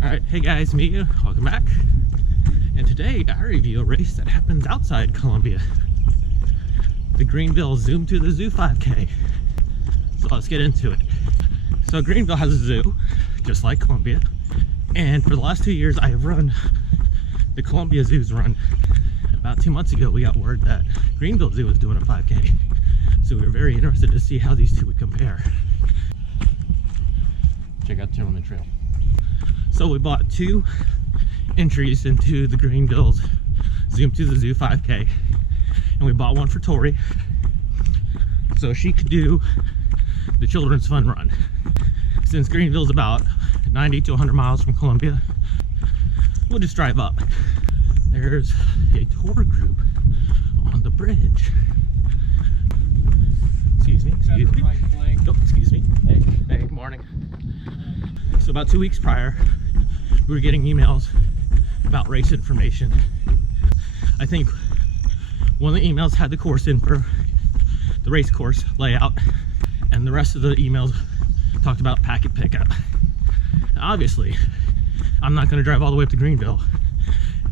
Alright, hey guys, me, welcome back. And today I review a race that happens outside Columbia. The Greenville Zoom to the Zoo 5K. So let's get into it. So Greenville has a zoo, just like Columbia. And for the last 2 years I have run the Columbia Zoo's run. About 2 months ago we got word that Greenville Zoo was doing a 5K. So we were very interested to see how these two would compare. Check out Timberland Trail. So we bought 2 entries into the Greenville's Zoom to the Zoo 5K, and we bought one for Tori so she could do the children's fun run. Since Greenville's about 90 to 100 miles from Columbia, we'll just drive up. There's a tour group on the bridge. Excuse me. Oh, excuse me. Hey, good morning. So about 2 weeks prior, we were getting emails about race information. I think one of the emails had the course info, the race course layout, and the rest of the emails talked about packet pickup. Now, obviously, I'm not going to drive all the way up to Greenville,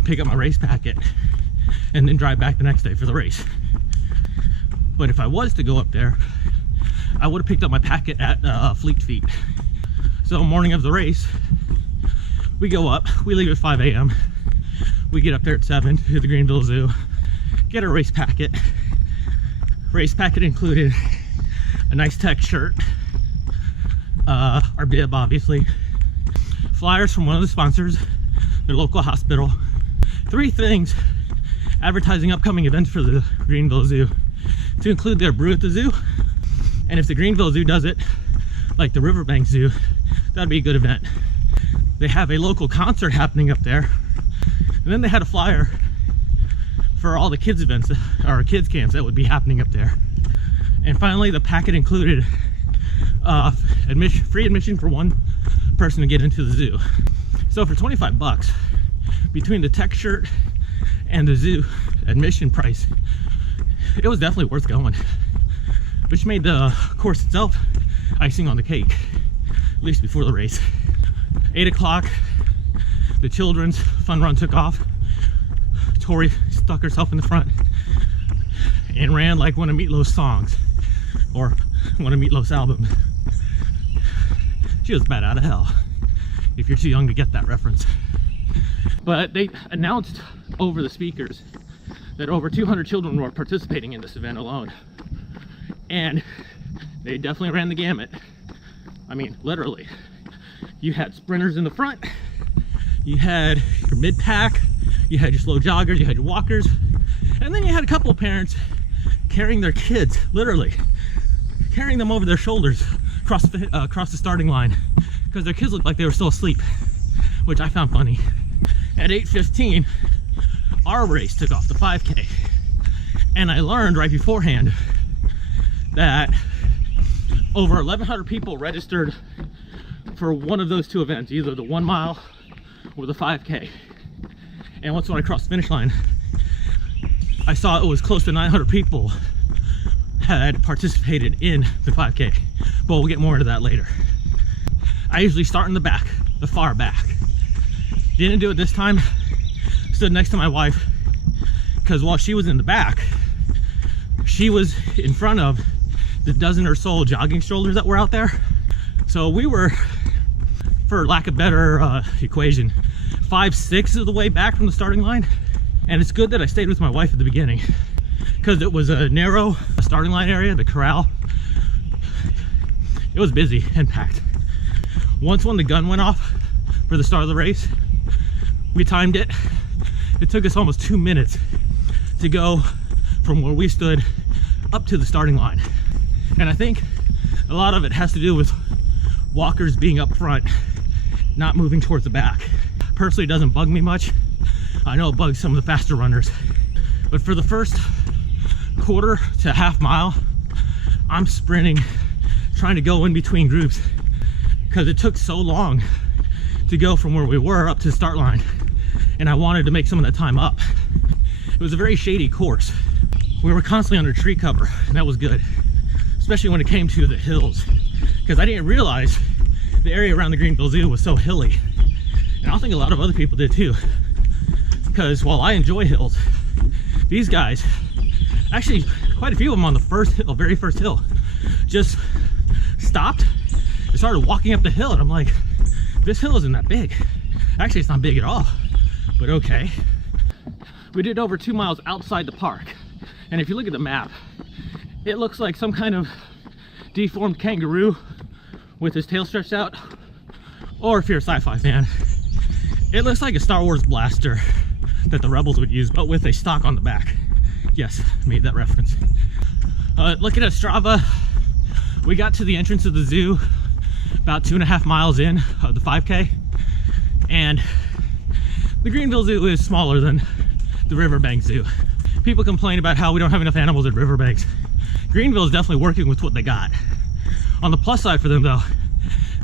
pick up my race packet, and then drive back the next day for the race. But if I was to go up there, I would have picked up my packet at Fleet Feet. So morning of the race, we go up, we leave at 5 a.m. We get up there at 7 to the Greenville Zoo, get a race packet. Race packet included a nice tech shirt, our bib obviously, flyers from one of the sponsors, their local hospital, 3 things advertising upcoming events for the Greenville Zoo, to include their brew at the zoo, and if the Greenville Zoo does it, like the Riverbank Zoo, that'd be a good event. They have a local concert happening up there, and then they had a flyer for all the kids events or kids camps that would be happening up there. And finally, the packet included free admission for one person to get into the zoo. So for 25 bucks, between the tech shirt and the zoo admission price, it was definitely worth going, which made the course itself icing on the cake, at least before the race. 8 o'clock, the children's fun run took off. Tori stuck herself in the front and ran like one of Meatloaf's songs, or one of Meatloaf's albums. She was bad out of hell, if you're too young to get that reference. But they announced over the speakers that over 200 children were participating in this event alone. And they definitely ran the gamut. I mean, literally. You had sprinters in the front, you had your mid-pack, you had your slow joggers, you had your walkers, and then you had a couple of parents carrying their kids, literally carrying them over their shoulders across the starting line, because their kids looked like they were still asleep, which I found funny. At 8:15, our race took off, the 5K, and I learned right beforehand that over 1,100 people registered for one of those 2 events, either the 1 mile or the 5K. And once when I crossed the finish line, I saw it was close to 900 people had participated in the 5K, but we'll get more into that later. I usually start in the back, the far back. Didn't do it this time. Stood next to my wife, because while she was in the back, she was in front of the dozen or so jogging strollers that were out there. So we were, for lack of better equation, 5/6 of the way back from the starting line. And it's good that I stayed with my wife at the beginning, because it was a narrow starting line area, the corral. It was busy and packed. Once when the gun went off for the start of the race, we timed it. It took us almost 2 minutes to go from where we stood up to the starting line. And I think a lot of it has to do with walkers being up front, not moving towards the back. Personally, it doesn't bug me much. I know it bugs some of the faster runners. But for the first quarter to half mile, I'm sprinting, trying to go in between groups, because it took so long to go from where we were up to the start line, and I wanted to make some of that time up. It was a very shady course. We were constantly under tree cover, and that was good, especially when it came to the hills, because I didn't realize the area around the Greenville Zoo was so hilly. And I think a lot of other people did too. Because while I enjoy hills, these guys, actually quite a few of them on the first hill, very first hill, just stopped and started walking up the hill. And I'm like, this hill isn't that big. Actually, it's not big at all, but okay. We did over 2 miles outside the park. And if you look at the map, it looks like some kind of deformed kangaroo with his tail stretched out. Or if you're a sci-fi fan, it looks like a Star Wars blaster that the rebels would use, but with a stock on the back. Yes, made that reference. Looking at Strava, we got to the entrance of the zoo about 2.5 miles in of the 5K, and the Greenville Zoo is smaller than the Riverbank Zoo. People complain about how we don't have enough animals at Riverbanks. Greenville is definitely working with what they got. On the plus side for them though,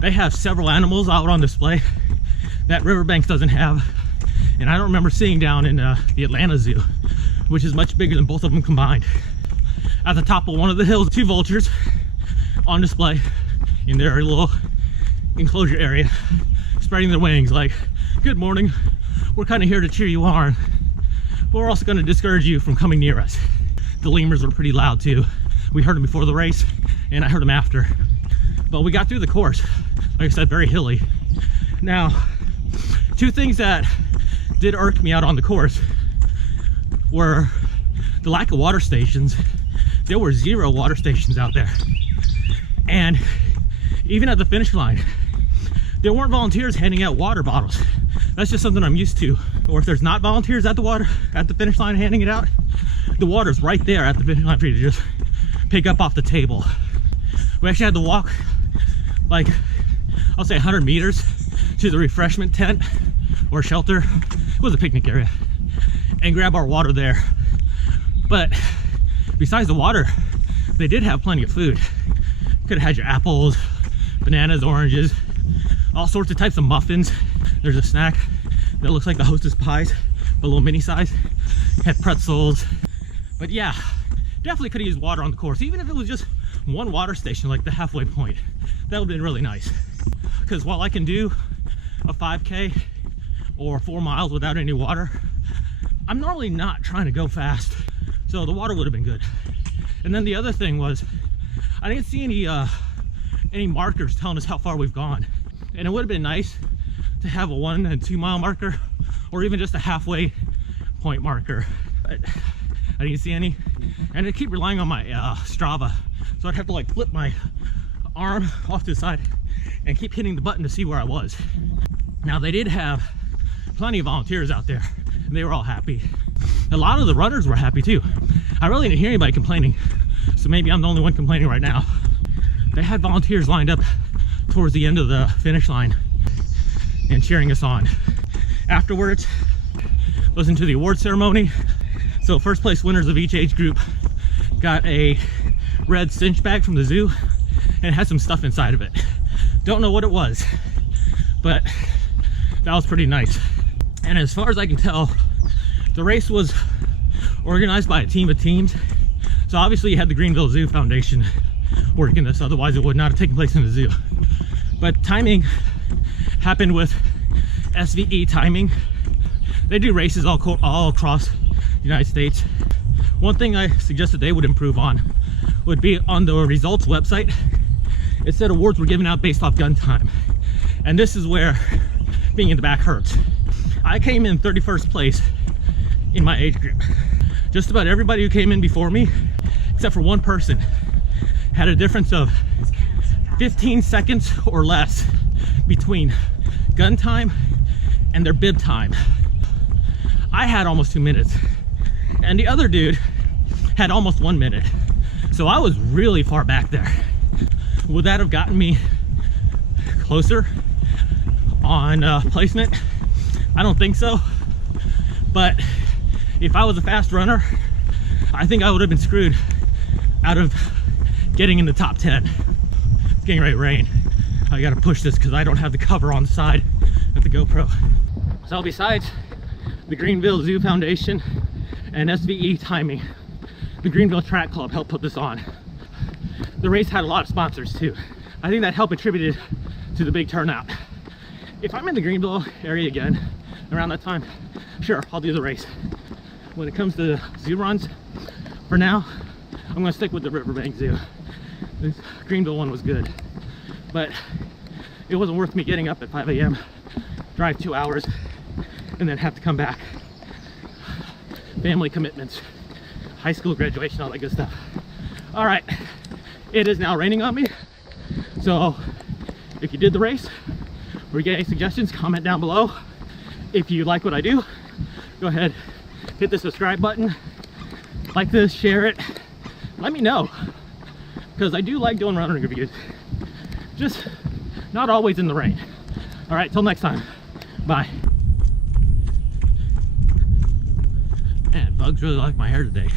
they have several animals out on display that Riverbanks doesn't have. And I don't remember seeing down in the Atlanta Zoo, which is much bigger than both of them combined. At the top of one of the hills, 2 vultures on display in their little enclosure area, spreading their wings like, good morning, we're kind of here to cheer you on, but we're also going to discourage you from coming near us. The lemurs were pretty loud too. We heard them before the race, and I heard them after. But we got through the course, like I said, very hilly. Now, 2 things that did irk me out on the course were the lack of water stations. There were 0 water stations out there. And even at the finish line, there weren't volunteers handing out water bottles. That's just something I'm used to. Or if there's not volunteers at the finish line handing it out, the water's right there at the finish line for you to just pick up off the table. We actually had to walk like, I'll say 100 meters to the refreshment tent or shelter. It was a picnic area, and grab our water there. But besides the water, they did have plenty of food. Could have had your apples, bananas, oranges, all sorts of types of muffins. There's a snack that looks like the Hostess pies, but a little mini size. Had pretzels. But yeah, definitely could have used water on the course, even if it was just 1 water station like the halfway point. That would have been really nice. Because while I can do a 5K or 4 miles without any water, I'm normally not trying to go fast, so the water would have been good. And then the other thing was, I didn't see any markers telling us how far we've gone, and it would have been nice to have a 1 and 2 mile marker, or even just a halfway point marker. But I didn't see any, and I keep relying on my Strava, so I'd have to like flip my arm off to the side and keep hitting the button to see where I was. Now, they did have plenty of volunteers out there, and they were all happy. A lot of the runners were happy too. I really didn't hear anybody complaining, so maybe I'm the only one complaining right now. They had volunteers lined up towards the end of the finish line and cheering us on. Afterwards, listened to the award ceremony. So first place winners of each age group got a red cinch bag from the zoo, and it had some stuff inside of it. Don't know what it was, but that was pretty nice. And as far as I can tell, the race was organized by a team of teams. So obviously you had the Greenville Zoo Foundation working this, otherwise it would not have taken place in the zoo. But timing happened with SVE timing. They do races all across the United States. One thing I suggested they would improve on would be on the results website. It said awards were given out based off gun time. And this is where being in the back hurts. I came in 31st place in my age group. Just about everybody who came in before me, except for one person, had a difference of 15 seconds or less between gun time and their bib time. I had almost 2 minutes, and the other dude had almost 1 minute. So I was really far back there. Would that have gotten me closer on placement? I don't think so. But if I was a fast runner, I think I would have been screwed out of getting in the top 10. It's getting ready to rain. I gotta push this because I don't have the cover on the side of the GoPro. So besides the Greenville Zoo Foundation and SVE timing, the Greenville Track Club helped put this on. The race had a lot of sponsors too. I think that helped attributed to the big turnout. if I'm in the Greenville area again around that time, sure, I'll do the race. When it comes to zoo runs, for now, I'm gonna stick with the Riverbank Zoo. The Greenville one was good, but it wasn't worth me getting up at 5 a.m., drive 2 hours, and then have to come back. Family commitments, high school graduation, all that good stuff. All right, it is now raining on me. So if you did the race or you get any suggestions, comment down below. If you like what I do, go ahead, hit the subscribe button, like this, share it. Let me know, because I do like doing running reviews, just not always in the rain. All right, till next time, bye. Man, bugs really like my hair today.